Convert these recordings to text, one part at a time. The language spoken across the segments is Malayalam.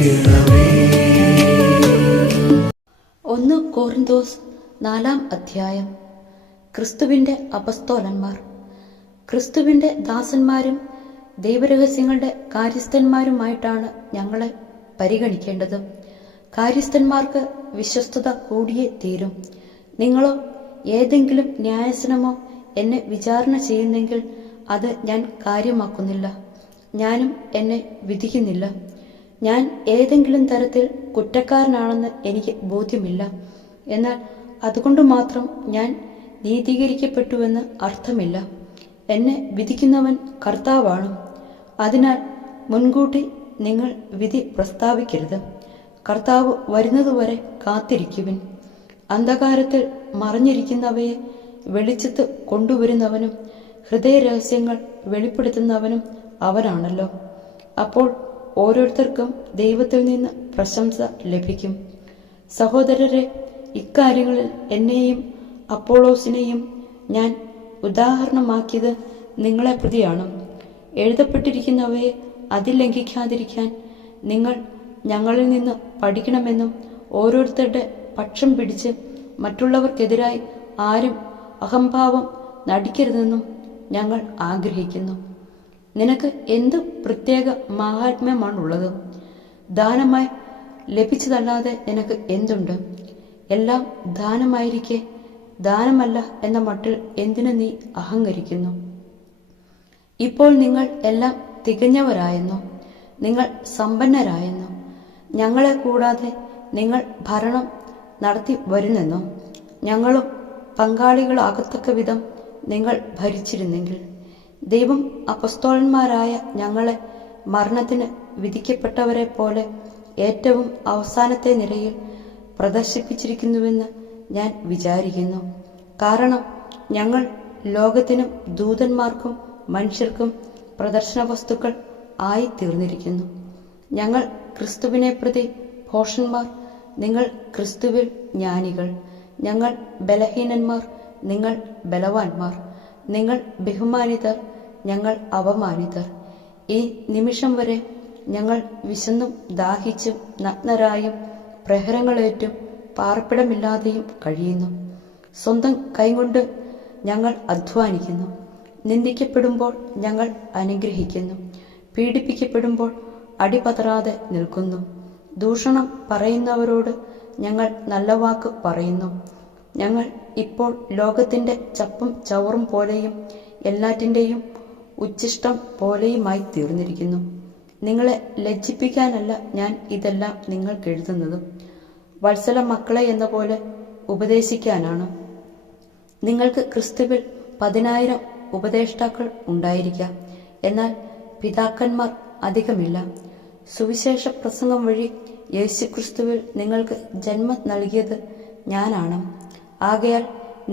1 കൊറിന്തോസ് 4 അധ്യായം. ക്രിസ്തുവിൻ്റെ അപ്പസ്തോലന്മാർ. ക്രിസ്തുവിൻ്റെ ദാസന്മാരും ദൈവരഹസ്യങ്ങളുടെ കാര്യസ്ഥന്മാരുമായിട്ടാണ് ഞങ്ങളെ പരിഗണിക്കേണ്ടത്. കാര്യസ്ഥന്മാർക്ക് വിശ്വസ്തത കൂടിയേ തീരും. നിങ്ങളോ ഏതെങ്കിലും ന്യായാസനമോ എന്നെ വിചാരണ ചെയ്യുന്നെങ്കിൽ അത് ഞാൻ കാര്യമാക്കുന്നില്ല. ഞാനും എന്നെ വിധിക്കുന്നില്ല. ഞാൻ ഏതെങ്കിലും തരത്തിൽ കുറ്റക്കാരനാണെന്ന് എനിക്ക് ബോധ്യമില്ല. എന്നാൽ അതുകൊണ്ട് മാത്രം ഞാൻ നീതീകരിക്കപ്പെട്ടുവെന്ന് അർത്ഥമില്ല. എന്നെ വിധിക്കുന്നവൻ കർത്താവാണ്. അതിനാൽ മുൻകൂട്ടി നിങ്ങൾ വിധി പ്രസ്താവിക്കരുത്. കർത്താവ് വരുന്നതുവരെ കാത്തിരിക്കുവിൻ. അന്ധകാരത്തിൽ മറഞ്ഞിരിക്കുന്നവയെ വെളിച്ചത്ത് കൊണ്ടുവരുന്നവനും ഹൃദയരഹസ്യങ്ങൾ വെളിപ്പെടുത്തുന്നവനും അവനാണല്ലോ. അപ്പോൾ ഓരോരുത്തർക്കും ദൈവത്തിൽ നിന്ന് പ്രശംസ ലഭിക്കും. സഹോദരരെ, ഇക്കാര്യങ്ങളിൽ എന്നെയും അപ്പോളോസിനെയും ഞാൻ ഉദാഹരണമാക്കിയത് നിങ്ങളെ പ്രതിയാണ്. എഴുതപ്പെട്ടിരിക്കുന്നവയെ അതിലംഘിക്കാതിരിക്കാൻ നിങ്ങൾ ഞങ്ങളിൽ നിന്ന് പഠിക്കണമെന്നും ഓരോരുത്തരുടെ പക്ഷം പിടിച്ച് മറ്റുള്ളവർക്കെതിരായി ആരും അഹംഭാവം നടിക്കരുതെന്നും ഞങ്ങൾ ആഗ്രഹിക്കുന്നു. നിനക്ക് എന്ത് പ്രത്യേക മഹാത്മ്യമാണുള്ളത്? ദാനമായി ലഭിച്ചതല്ലാതെ നിനക്ക് എന്തുണ്ട്? എല്ലാം ദാനമായിരിക്കെ ദാനമല്ല എന്ന മട്ടിൽ എന്തിനു നീ അഹങ്കരിക്കുന്നു? ഇപ്പോൾ നിങ്ങൾ എല്ലാം തികഞ്ഞവരായെന്നോ? നിങ്ങൾ സമ്പന്നരായെന്നോ? ഞങ്ങളെ കൂടാതെ നിങ്ങൾ ഭരണം നടത്തി വരുന്നെന്നോ? ഞങ്ങളും പങ്കാളികളാകത്തക്ക വിധം നിങ്ങൾ ഭരിച്ചിരുന്നെങ്കിൽ. ദൈവം അപ്പസ്തോലന്മാരായ ഞങ്ങളെ മരണത്തിന് വിധിക്കപ്പെട്ടവരെ പോലെ ഏറ്റവും അവസാനത്തെ നിരയിൽ പ്രദർശിപ്പിച്ചിരിക്കുന്നുവെന്ന് ഞാൻ വിചാരിക്കുന്നു. കാരണം ഞങ്ങൾ ലോകത്തിനും ദൂതന്മാർക്കും മനുഷ്യർക്കും പ്രദർശന വസ്തുക്കൾ ആയി തീർന്നിരിക്കുന്നു. ഞങ്ങൾ ക്രിസ്തുവിനെ പ്രതി ഭോഷന്മാർ, നിങ്ങൾ ക്രിസ്തുവിൽ ജ്ഞാനികൾ. ഞങ്ങൾ ബലഹീനന്മാർ, നിങ്ങൾ ബലവാന്മാർ. നിങ്ങൾ ബഹുമാനിതർ, ഞങ്ങൾ അപമാനിതർ. ഈ നിമിഷം വരെ ഞങ്ങൾ വിശന്നും ദാഹിച്ചും നഗ്നരായും പ്രഹരങ്ങളേറ്റും പാർപ്പിടമില്ലാതെയും കഴിയുന്നു. സ്വന്തം കൈകൊണ്ട് ഞങ്ങൾ അധ്വാനിക്കുന്നു. നിന്ദിക്കപ്പെടുമ്പോൾ ഞങ്ങൾ അനുഗ്രഹിക്കുന്നു. പീഡിപ്പിക്കപ്പെടുമ്പോൾ അടിപതറാതെ നിൽക്കുന്നു. ദൂഷണം പറയുന്നവരോട് ഞങ്ങൾ നല്ല വാക്ക് പറയുന്നു. ഞങ്ങൾ ഇപ്പോൾ ലോകത്തിൻ്റെ ചപ്പും ചവറും പോലെയും എല്ലാറ്റിൻ്റെയും ഉച്ഛിഷ്ടം പോലെയുമായി തീർന്നിരിക്കുന്നു. നിങ്ങളെ ലജ്ജിപ്പിക്കാനല്ല ഞാൻ ഇതെല്ലാം നിങ്ങൾക്ക് എഴുതുന്നത്, വത്സല മക്കളെ എന്ന പോലെ ഉപദേശിക്കാനാണ്. നിങ്ങൾക്ക് ക്രിസ്തുവിൽ 10,000 ഉപദേഷ്ടാക്കൾ ഉണ്ടായിരിക്കാം, എന്നാൽ പിതാക്കന്മാർ അധികമില്ല. സുവിശേഷ പ്രസംഗം വഴി യേശുക്രിസ്തുവിൽ നിങ്ങൾക്ക് ജന്മം നൽകിയത് ഞാനാണ്. ആകയാൽ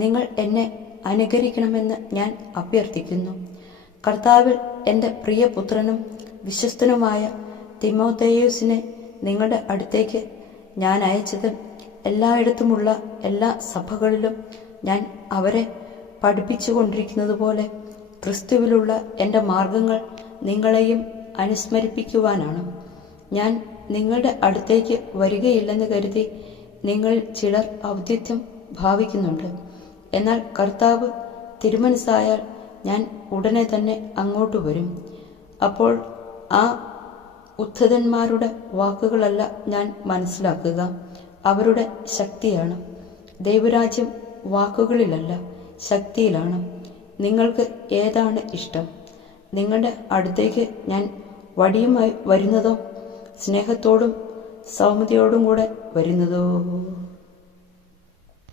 നിങ്ങൾ എന്നെ അനുകരിക്കണമെന്ന് ഞാൻ അഭ്യർത്ഥിക്കുന്നു. കർത്താവിൽ എൻ്റെ പ്രിയപുത്രനും വിശ്വസ്തനുമായ തിമോഥെയോസിനെ നിങ്ങളുടെ അടുത്തേക്ക് ഞാൻ അയച്ചത് എല്ലായിടത്തുമുള്ള എല്ലാ സഭകളിലും ഞാൻ അവരെ പഠിപ്പിച്ചുകൊണ്ടിരിക്കുന്നത് പോലെ ക്രിസ്തുവിലുള്ള എൻ്റെ മാർഗങ്ങൾ നിങ്ങളെയും അനുസ്മരിപ്പിക്കുവാനാണ്. ഞാൻ നിങ്ങളുടെ അടുത്തേക്ക് വരികയില്ലെന്ന് കരുതി നിങ്ങളിൽ ചിലർ ഔദ്ധ്യത്വം ഭാവിക്കുന്നുണ്ട്. എന്നാൽ കർത്താവ് തിരുമനസ്സായാൽ ഞാൻ ഉടനെ തന്നെ അങ്ങോട്ട് വരും. അപ്പോൾ ആ ഉദ്ധതന്മാരുടെ വാക്കുകളല്ല ഞാൻ മനസ്സിലാക്കുക, അവരുടെ ശക്തിയാണ്. ദൈവരാജ്യം വാക്കുകളിലല്ല, ശക്തിയിലാണ്. നിങ്ങൾക്ക് ഏതാണ് ഇഷ്ടം? നിങ്ങളുടെ അടുത്തേക്ക് ഞാൻ വടിയുമായി വരുന്നതോ സ്നേഹത്തോടും സൗമ്യതയോടും കൂടെ വരുന്നതോ?